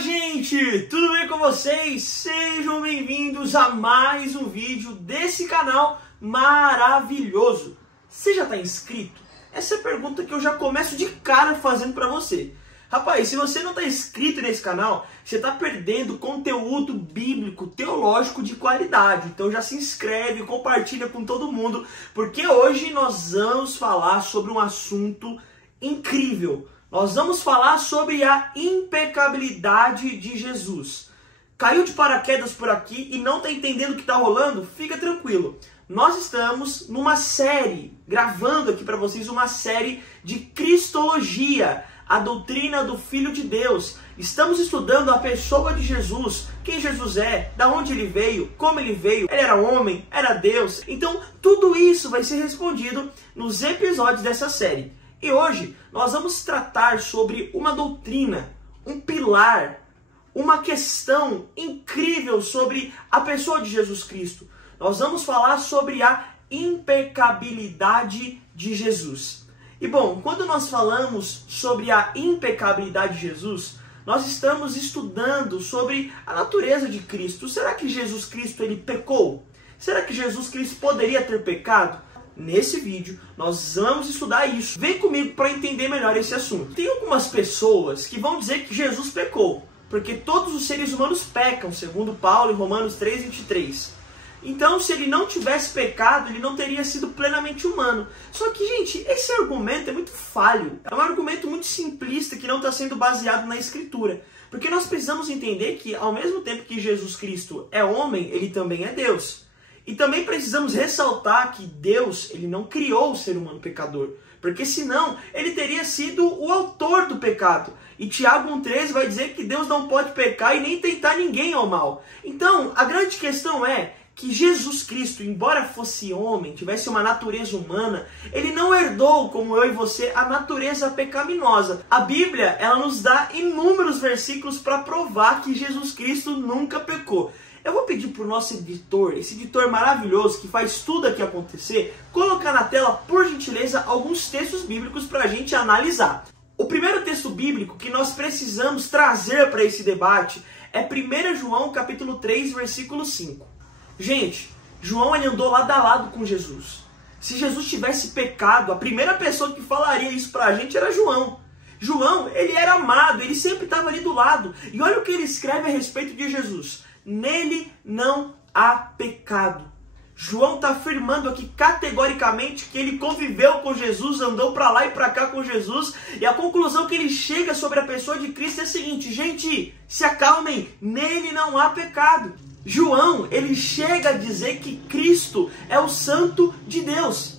gente! Tudo bem com vocês? Sejam bem-vindos a mais um vídeo desse canal maravilhoso. Você já está inscrito? Essa é a pergunta que eu já começo de cara fazendo para você. Rapaz, se você não está inscrito nesse canal, você está perdendo conteúdo bíblico, teológico de qualidade. Então já se inscreve, compartilha com todo mundo, porque hoje nós vamos falar sobre um assunto incrível. Nós vamos falar sobre a impecabilidade de Jesus. Caiu de paraquedas por aqui e não está entendendo o que está rolando? Fica tranquilo. Nós estamos numa série, gravando aqui para vocês uma série de Cristologia, a doutrina do Filho de Deus. Estamos estudando a pessoa de Jesus, quem Jesus é, da onde ele veio, como ele veio, ele era homem, era Deus. Então tudo isso vai ser respondido nos episódios dessa série. E hoje nós vamos tratar sobre uma doutrina, um pilar, uma questão incrível sobre a pessoa de Jesus Cristo. Nós vamos falar sobre a impecabilidade de Jesus. E bom, quando nós falamos sobre a impecabilidade de Jesus, nós estamos estudando sobre a natureza de Cristo. Será que Jesus Cristo ele pecou? Será que Jesus Cristo poderia ter pecado? Nesse vídeo, nós vamos estudar isso. Vem comigo para entender melhor esse assunto. Tem algumas pessoas que vão dizer que Jesus pecou, porque todos os seres humanos pecam, segundo Paulo em Romanos 3:23. Então, se ele não tivesse pecado, ele não teria sido plenamente humano. Só que, gente, esse argumento é muito falho. É um argumento muito simplista que não está sendo baseado na Escritura. Porque nós precisamos entender que, ao mesmo tempo que Jesus Cristo é homem, ele também é Deus. E também precisamos ressaltar que Deus ele não criou o ser humano pecador, porque senão ele teria sido o autor do pecado. E Tiago 1,13 vai dizer que Deus não pode pecar e nem tentar ninguém ao mal. Então, a grande questão é que Jesus Cristo, embora fosse homem, tivesse uma natureza humana, ele não herdou, como eu e você, a natureza pecaminosa. A Bíblia ela nos dá inúmeros versículos para provar que Jesus Cristo nunca pecou. Eu vou pedir para o nosso editor, esse editor maravilhoso que faz tudo aqui acontecer, colocar na tela, por gentileza, alguns textos bíblicos para a gente analisar. O primeiro texto bíblico que nós precisamos trazer para esse debate é 1 João capítulo 3, versículo 5. Gente, João ele andou lado a lado com Jesus. Se Jesus tivesse pecado, a primeira pessoa que falaria isso para a gente era João. João, ele era amado, ele sempre estava ali do lado. E olha o que ele escreve a respeito de Jesus. Nele não há pecado. João está afirmando aqui categoricamente que ele conviveu com Jesus, andou para lá e para cá com Jesus, e a conclusão que ele chega sobre a pessoa de Cristo é a seguinte: gente, se acalmem, nele não há pecado. João, ele chega a dizer que Cristo é o Santo de Deus.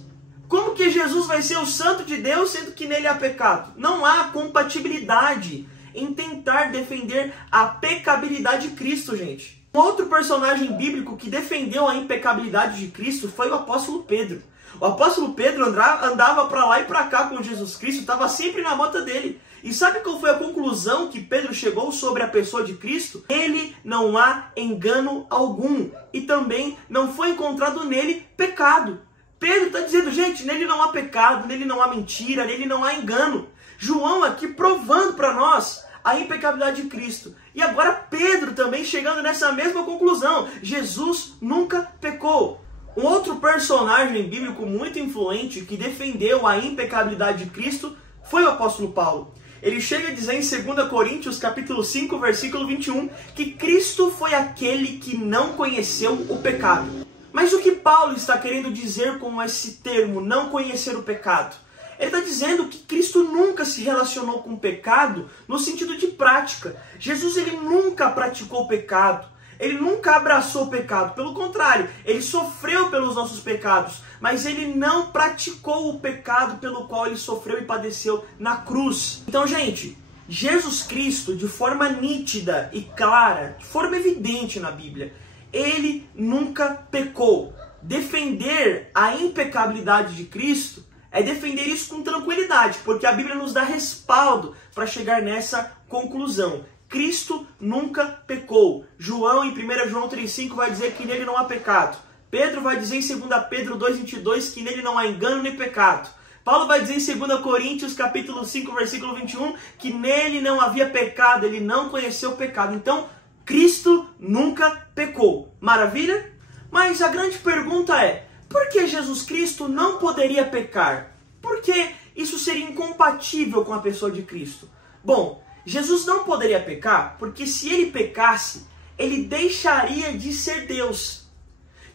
Como que Jesus vai ser o Santo de Deus, sendo que nele há pecado? Não há compatibilidade em tentar defender a pecabilidade de Cristo, gente. Um outro personagem bíblico que defendeu a impecabilidade de Cristo foi o apóstolo Pedro. O apóstolo Pedro andava para lá e para cá com Jesus Cristo, estava sempre na bota dele. E sabe qual foi a conclusão que Pedro chegou sobre a pessoa de Cristo? Nele não há engano algum, e também não foi encontrado nele pecado. Pedro está dizendo, gente, nele não há pecado, nele não há mentira, nele não há engano. João aqui provando para nós a impecabilidade de Cristo. E agora Pedro também chegando nessa mesma conclusão. Jesus nunca pecou. Um outro personagem bíblico muito influente que defendeu a impecabilidade de Cristo foi o apóstolo Paulo. Ele chega a dizer em 2 Coríntios capítulo 5, versículo 21, que Cristo foi aquele que não conheceu o pecado. Mas o que Paulo está querendo dizer com esse termo, não conhecer o pecado? Ele está dizendo que Cristo nunca se relacionou com o pecado no sentido de prática. Jesus ele nunca praticou o pecado. Ele nunca abraçou o pecado. Pelo contrário, ele sofreu pelos nossos pecados. Mas ele não praticou o pecado pelo qual ele sofreu e padeceu na cruz. Então, gente, Jesus Cristo, de forma nítida e clara, de forma evidente na Bíblia, ele nunca pecou. Defender a impecabilidade de Cristo é defender isso com tranquilidade, porque a Bíblia nos dá respaldo para chegar nessa conclusão. Cristo nunca pecou. João, em 1 João 3,5, vai dizer que nele não há pecado. Pedro vai dizer em 2 Pedro 2,22 que nele não há engano nem pecado. Paulo vai dizer em 2 Coríntios, capítulo 5, versículo 21, que nele não havia pecado, ele não conheceu o pecado. Então, Cristo nunca pecou. Maravilha? Mas a grande pergunta é, por que Jesus Cristo não poderia pecar? Por que isso seria incompatível com a pessoa de Cristo? Bom, Jesus não poderia pecar porque se ele pecasse, ele deixaria de ser Deus.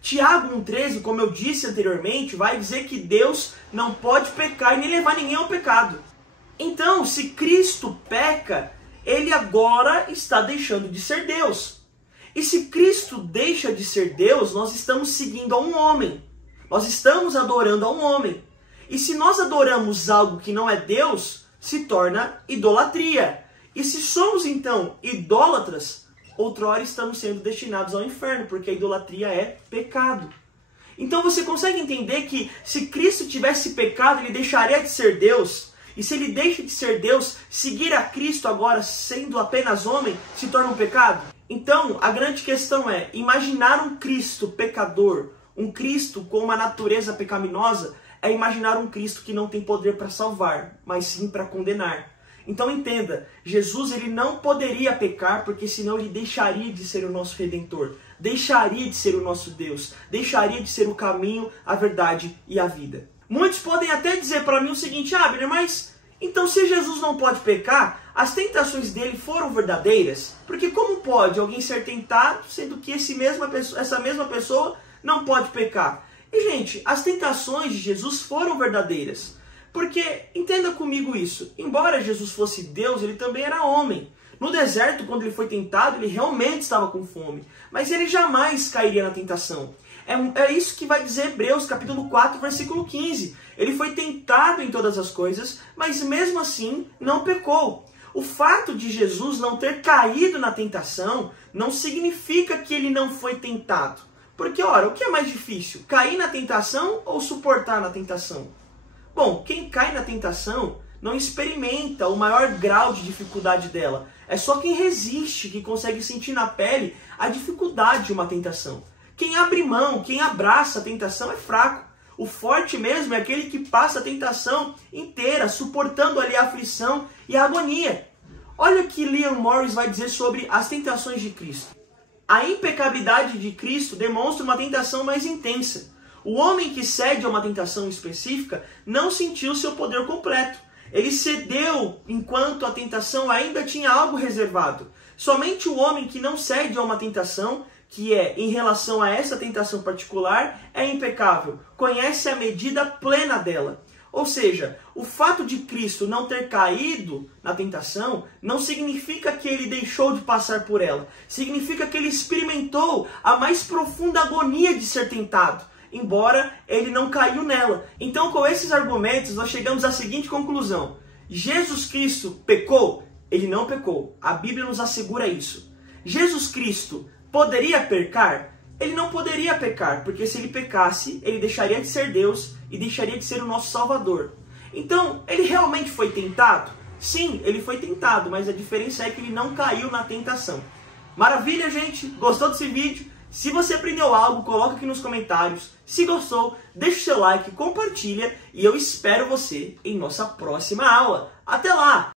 Tiago 1,13, como eu disse anteriormente, vai dizer que Deus não pode pecar e nem levar ninguém ao pecado. Então, se Cristo peca, ele agora está deixando de ser Deus. E se Cristo deixa de ser Deus, nós estamos seguindo a um homem. Nós estamos adorando a um homem. E se nós adoramos algo que não é Deus, se torna idolatria. E se somos então idólatras, outrora estamos sendo destinados ao inferno, porque a idolatria é pecado. Então você consegue entender que se Cristo tivesse pecado, ele deixaria de ser Deus. E se ele deixa de ser Deus, seguir a Cristo agora, sendo apenas homem, se torna um pecado? Então, a grande questão é, imaginar um Cristo pecador, um Cristo com uma natureza pecaminosa, é imaginar um Cristo que não tem poder para salvar, mas sim para condenar. Então entenda, Jesus ele não poderia pecar, porque senão ele deixaria de ser o nosso Redentor, deixaria de ser o nosso Deus, deixaria de ser o caminho, a verdade e a vida. Muitos podem até dizer para mim o seguinte, Abner, mas então se Jesus não pode pecar, as tentações dele foram verdadeiras? Porque como pode alguém ser tentado, sendo que essa mesma pessoa não pode pecar? E gente, as tentações de Jesus foram verdadeiras. Porque, entenda comigo isso, embora Jesus fosse Deus, ele também era homem. No deserto, quando ele foi tentado, ele realmente estava com fome. Mas ele jamais cairia na tentação. É isso que vai dizer Hebreus, capítulo 4, versículo 15. Ele foi tentado em todas as coisas, mas mesmo assim não pecou. O fato de Jesus não ter caído na tentação não significa que ele não foi tentado. Porque, ora, o que é mais difícil? Cair na tentação ou suportar na tentação? Bom, quem cai na tentação não experimenta o maior grau de dificuldade dela. É só quem resiste que consegue sentir na pele a dificuldade de uma tentação. Quem abre mão, quem abraça a tentação é fraco. O forte mesmo é aquele que passa a tentação inteira, suportando ali a aflição e a agonia. Olha o que Leon Morris vai dizer sobre as tentações de Cristo. A impecabilidade de Cristo demonstra uma tentação mais intensa. O homem que cede a uma tentação específica não sentiu seu poder completo. Ele cedeu enquanto a tentação ainda tinha algo reservado. Somente o homem que não cede a uma tentação, que é em relação a essa tentação particular, é impecável. Conhece a medida plena dela. Ou seja, o fato de Cristo não ter caído na tentação não significa que ele deixou de passar por ela. Significa que ele experimentou a mais profunda agonia de ser tentado, embora ele não caiu nela. Então, com esses argumentos, nós chegamos à seguinte conclusão. Jesus Cristo pecou? Ele não pecou. A Bíblia nos assegura isso. Jesus Cristo poderia pecar? Ele não poderia pecar, porque se ele pecasse, ele deixaria de ser Deus e deixaria de ser o nosso Salvador. Então, ele realmente foi tentado? Sim, ele foi tentado, mas a diferença é que ele não caiu na tentação. Maravilha, gente? Gostou desse vídeo? Se você aprendeu algo, coloca aqui nos comentários. Se gostou, deixa o seu like, compartilha e eu espero você em nossa próxima aula. Até lá!